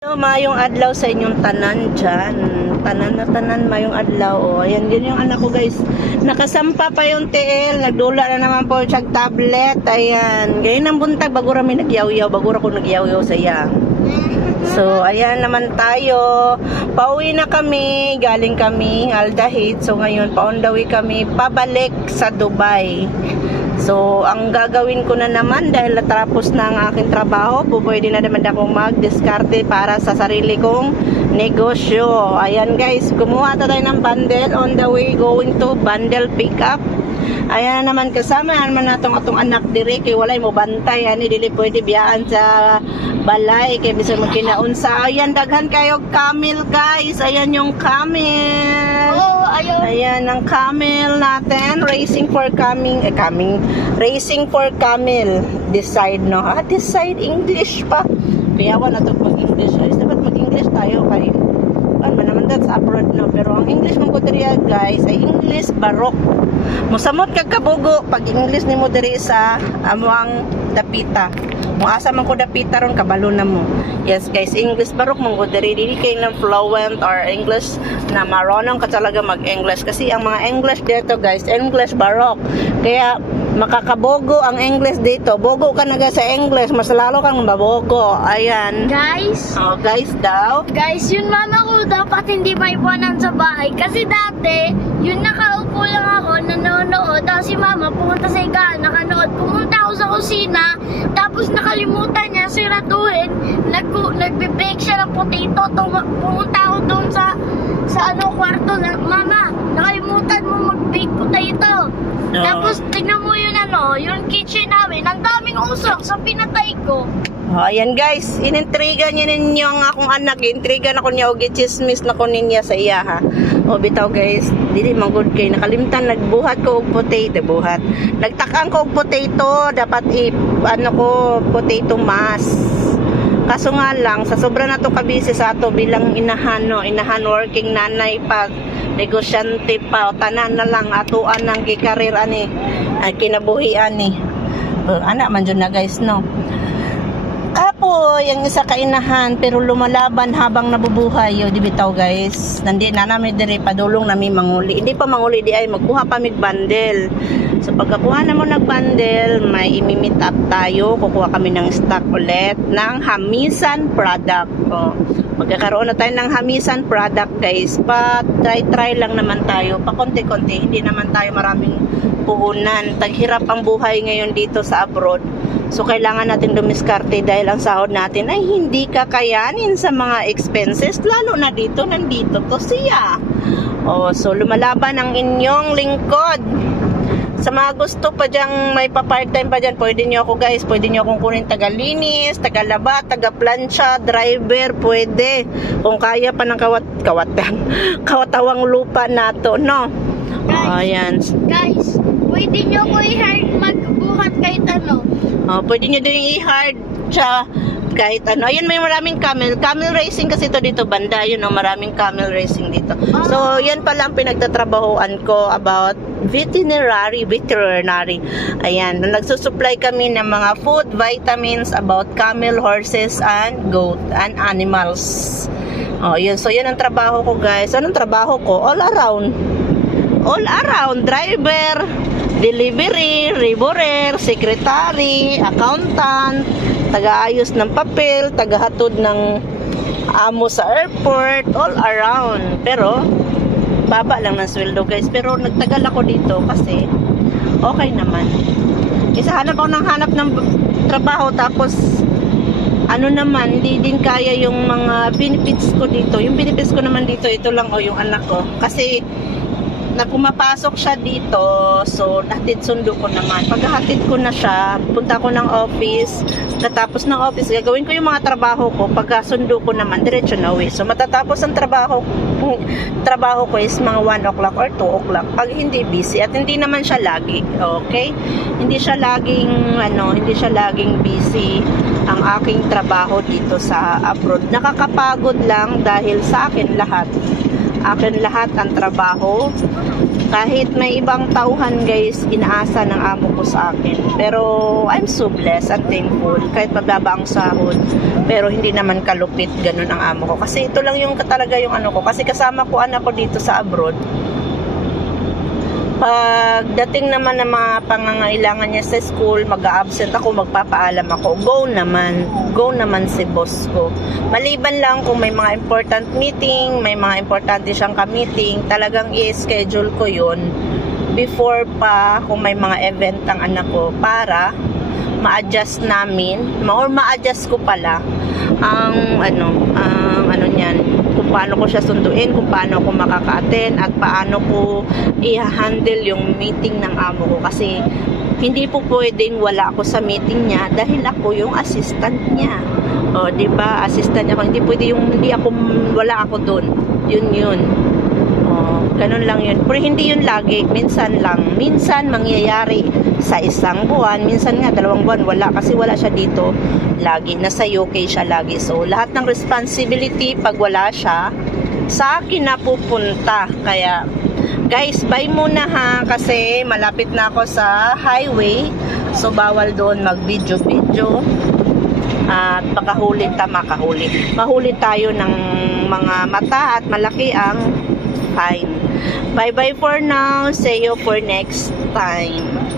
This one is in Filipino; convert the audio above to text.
Hello, mayong adlaw sa inyong tanan dyan. Tanan na tanan, mayong adlaw. O, ayan din yung anak ko, guys. Nakasampa pa yung TL. Nagdula na naman po siya tablet. Ayan. Ganyan ang buntag. Bago rami nagyaw-yaw. Bago ako nagyaw-yaw sa iya. So, ayan naman tayo. Pauwi na kami. Galing kami Aldahit. So, ngayon, pa-on the way kami. Pabalik sa Dubai. So, ang gagawin ko na naman dahil natapos na ang aking trabaho, pwede na naman akong mag-diskarte para sa sarili kong negosyo. Ayan guys, kumuha tayo ng bundle on the way going to bundle pickup. Ayan na naman kasama naman natong atong anak diri kay walay mo bantay ani dili pwede biyaan sa balay kay bisan magkinaunsa. Ayan daghan kayo camel guys. Ayan yung camel. Oh, ayun. Ayan ang camel natin. Racing for Racing for camel. This side no. This side English pa. Kaya wala to mag-English. Dapat mag-English tayo kay ano naman dat sa abroad no. Pero ang English mong kuteriya guys ay English Baroque. Musamot kag kabugo pag English nimo diri sa amuang dapita. Mo asa man ko dapita ron kabalo na mo. Yes guys, English Baroque mong ko diri dili kay na fluent or English na marunong ka talaga mag-English kasi ang mga English dito guys, English Baroque. Kaya makakabogo ang English dito. Bogo ka na sa English, mas lalo kang mabogo. Ayan. Guys, Oh, guys daw. guys, yun mama ko dapat hindi maiwanan sa bahay. Kasi dati, yun nakaupo lang ako, nanonood. Tapos si mama pumunta sa higaan, nakanood. Pumunta ako sa kusina, tapos nakalimutan niya siratuhin. Nagbe-bake siya ng potato. Pumunta ako doon sa kwarto na, mama, nakalimutan mo mag-bake potato. Oo. Tapos tingnan mo yun yung kitchen namin, ang daming usok sa pinatay ko. Oh, ayan guys, inintriga niya ninyo ang akong anak. Intriga na ko niya og chismis na ko niya sa iya ha. O bitaw guys, dili man good kay nakalimtan nagbuhat ko og potato buhat. Nagtakang ko og potato, dapat potato mass. Kaso nga lang sa sobra na to kabisi sa ato bilang inahan working nanay pa, negosyante pa, tanan na lang atuan ng gikarir ani, kinabuhian ni. Anak man jud na guys no. Apoy, ang isa kainahan pero lumalaban habang nabubuhay di bitaw guys. Nandi na namin diri padulong nami manguli. Hindi pa manguli di ay magkuha pa mig bundle. So pagkakuha na mo nag-bundle, may imi-meet up tayo. Kukuha kami ng stock ulit ng Hamisan product. Oh, magkakaroon na tayo ng Hamisan product guys. Pa try lang naman tayo. Pa konti-konti, hindi naman tayo maraming puhunan. Taghirap ang buhay ngayon dito sa abroad. So, kailangan natin dumiskarte dahil ang sahod natin ay hindi kakayanin sa mga expenses. Lalo na dito, nandito to siya. Oh, so, lumalaban ang inyong lingkod. Sa mga gusto pa dyang may pa-part-time pa dyan, pwede nyo ako guys. Pwede nyo akong kunin taga-linis, taga-laba, taga-plancha, driver, pwede. Kung kaya pa ng kawatawang lupa nato, no? Oh, ayan. Guys, pwede nyo ko i-hire magbuhat kahit ano. Oh, pwede nyo din i-hard siya kahit ano. Ayun, may maraming camel. Camel racing kasi ito dito banda. Yun, maraming camel racing dito. So, yan pala ang pinagtatrabahoan ko about veterinary. Ayan, nagsusupply kami ng mga food, vitamins about camel, horses, and goat, and animals. Oh, yun. So, yun ang trabaho ko, guys. Anong trabaho ko? All around, driver, delivery, laborer, secretary, accountant, taga-ayos ng papel, taga-hatod ng amo sa airport, all around. Pero, baba lang ng sweldo guys. Pero nagtagal ako dito kasi okay naman. Isa hanap ng trabaho tapos ano naman, hindi din kaya yung mga benefits ko dito. Yung benefits ko naman dito, ito lang yung anak ko. Kasi na pumapasok siya dito, so nahatid sundo ko naman. Paghahatid ko na siya, punta ko ng office, natapos ng office, gagawin ko yung mga trabaho ko, pagkasundo ko naman, diretso na uwi. So matatapos ang trabaho ko is mga 1 o'clock or 2 o'clock, pag hindi busy, at hindi naman siya lagi, okay? Hindi siya laging busy ang aking trabaho dito sa abroad. Nakakapagod lang dahil sa akin lahat ang trabaho Kahit may ibang tauhan guys, inaasa ng amo ko sa akin. Pero I'm so blessed and thankful. Kahit mababa ang sahod, pero hindi naman kalupit ganun ang amo ko. Kasi ito lang yung talaga yung ano ko. Kasi kasama ko anak ko dito sa abroad. Pagdating naman ng mga pangangailangan niya sa school, mag-a-absent ako, magpapaalam ako. Go naman si boss ko. Maliban lang kung may mga important meeting, may mga importante siyang ka-meeting, talagang i-schedule ko yun before pa kung may mga event ang anak ko para ma-adjust namin, or ma-adjust ko pala ang ano niyan, kung paano ko siya sunduin, kung paano ako makaka-attend at paano ko i-handle yung meeting ng amo ko, kasi hindi po pwedeng wala ako sa meeting niya dahil ako yung assistant niya. O, di ba? Assistant niya ako. Hindi pwede yung wala ako doon. Yun. O, ganun lang yun. Pero hindi yun lagi. Minsan lang. Minsan mangyayari sa isang buwan. Minsan nga 2 buwan wala kasi wala siya dito lagi. Nasa UK siya lagi. So, lahat ng responsibility pag wala siya, sa akin na pupunta. Kaya, guys, bye muna ha, kasi malapit na ako sa highway. So, bawal doon mag-video. At mahuli tayo ng mga mata at malaki ang fine. Bye-bye for now. See you for next time.